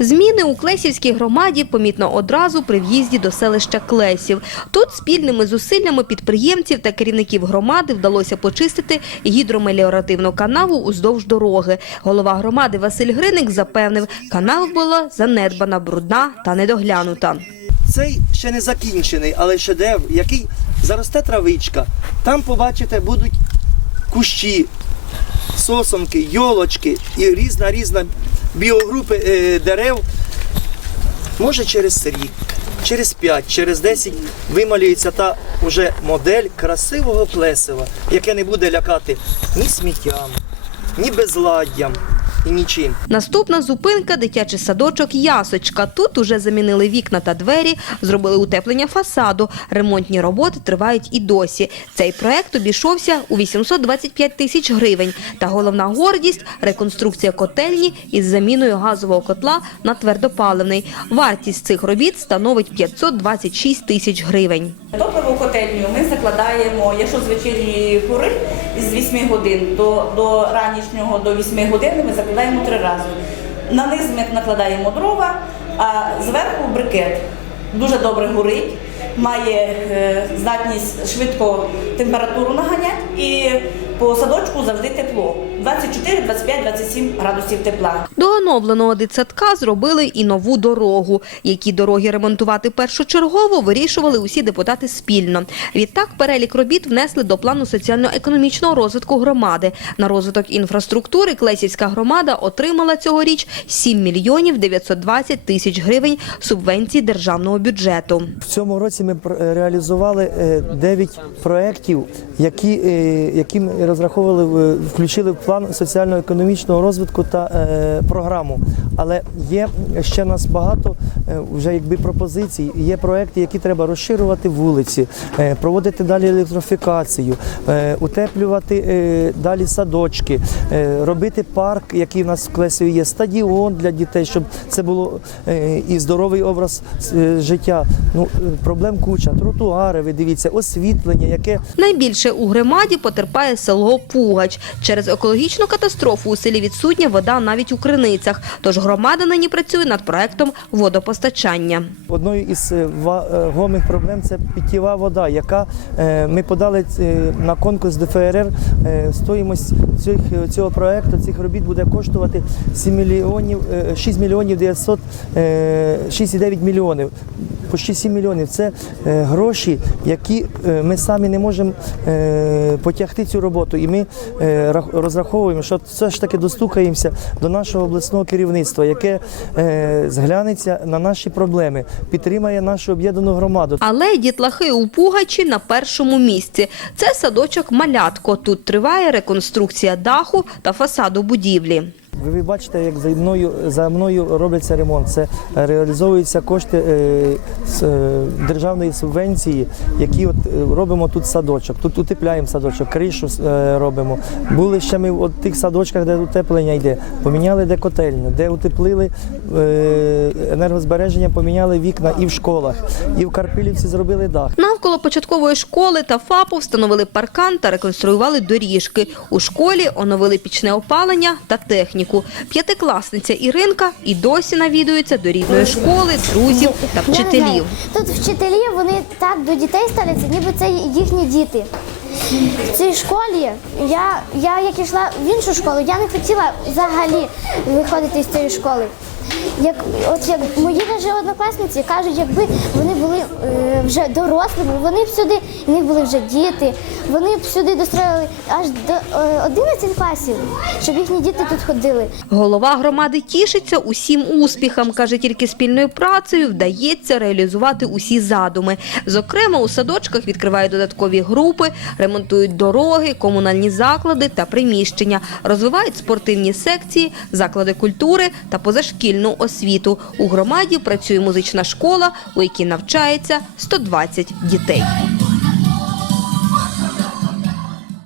Зміни у Клесівській громаді помітно одразу при в'їзді до селища Клесів. Тут спільними зусиллями підприємців та керівників громади вдалося почистити гідромеліоративну канаву уздовж дороги. Голова громади Василь Гриник запевнив, канава була занедбана, брудна та недоглянута. Цей ще не закінчений, але шедевр, який заросте травичка. Там побачите будуть кущі, сосонки, йолочки і різна різна біогрупи е, дерев. Може через рік, через 5, через 10 вималюється та уже модель красивого плесива, яке не буде лякати ні сміттям, ні безладдям нічим. Наступна зупинка – дитячий садочок «Ясочка». Тут уже замінили вікна та двері, зробили утеплення фасаду. Ремонтні роботи тривають і досі. Цей проект обійшовся у 825 тисяч гривень. Та головна гордість – реконструкція котельні із заміною газового котла на твердопаливний. Вартість цих робіт становить 526 тисяч гривень. Топливу котельню ми закладаємо, якщо з вечірньої пори з 8 годин до, до ранішнього до 8 годин ми закладаємо три рази. На низ ми накладаємо дрова, а зверху брикет. Дуже добре горить, має е, здатність швидко температуру наганяти і по садочку завжди тепло. 24, 25, 27 градусів тепла. До оновленого дитсадка зробили і нову дорогу. Які дороги ремонтувати першочергово, вирішували усі депутати спільно. Відтак перелік робіт внесли до плану соціально-економічного розвитку громади. На розвиток інфраструктури Клесівська громада отримала цьогоріч 7 мільйонів 920 тисяч гривень субвенцій державного бюджету. В цьому році ми реалізували 9 проєктів, які, е, які ми розраховували, в- включили в план соціально-економічного розвитку та е, програму. Але є ще нас багато е, вже якби пропозицій. Є проекти, які треба розширювати вулиці, е, проводити далі електрифікацію, утеплювати далі садочки, робити парк, який в нас в Клесіві є, стадіон для дітей, щоб це було і здоровий образ життя. Ну, проблем куча, тротуари, ви дивіться, освітлення, яке Найбільше у громаді потерпає село Пугач. Через екологічну катастрофу у селі відсутня вода навіть у криницях. Тож громада нині працює над проектом водопостачання. Одною із е, вагомих проблем це питєва вода, яка е, ми подали е, на конкурс ДФРР. Е, Стоїмость цих, цього проекту, цих робіт буде коштувати 7 мільйонів, е, 6 мільйонів 900, е, 6,9 мільйонів. Почти 7 мільйонів. Це е, гроші, які е, ми самі не можемо е, потягти цю роботу. І ми розраховуємо, що все ж таки достукаємося до нашого обласного керівництва, яке зглянеться на наші проблеми, підтримає нашу об'єднану громаду. Але дітлахи у Пугачі на першому місці. Це садочок Малятко. Тут триває реконструкція даху та фасаду будівлі. Ви, бачите, як за мною за мною робиться ремонт. Це реалізовуються кошти е, з е, державної субвенції, які от е, робимо тут садочок. Тут утепляємо садочок, кришу робимо. Були ще ми в тих садочках, де утеплення йде. Поміняли де котельню, де утеплили енергозбереження, поміняли вікна і в школах, і в Карпилівці зробили дах. Навколо початкової школи та ФАПу встановили паркан та реконструювали доріжки. У школі оновили пічне опалення та техніку. П'ятикласниця Іринка і досі навідується до рідної школи, друзів та вчителів. Тут вчителі вони так до дітей ставляться, ніби це їхні діти. В цій школі я, я як йшла в іншу школу, я не хотіла взагалі виходити з цієї школи. Як от як мої навіть однокласниці кажуть, якби вони були е, вже дорослими, вони б сюди, в них були вже діти, вони б сюди достроїли аж до е, 11 класів, щоб їхні діти тут ходили. Голова громади тішиться усім успіхам. Каже, тільки спільною працею вдається реалізувати усі задуми. Зокрема, у садочках відкривають додаткові групи, ремонтують дороги, комунальні заклади та приміщення, розвивають спортивні секції, заклади культури та позашкільну освіту. У громаді працює музична школа, у якій навчається 120 дітей.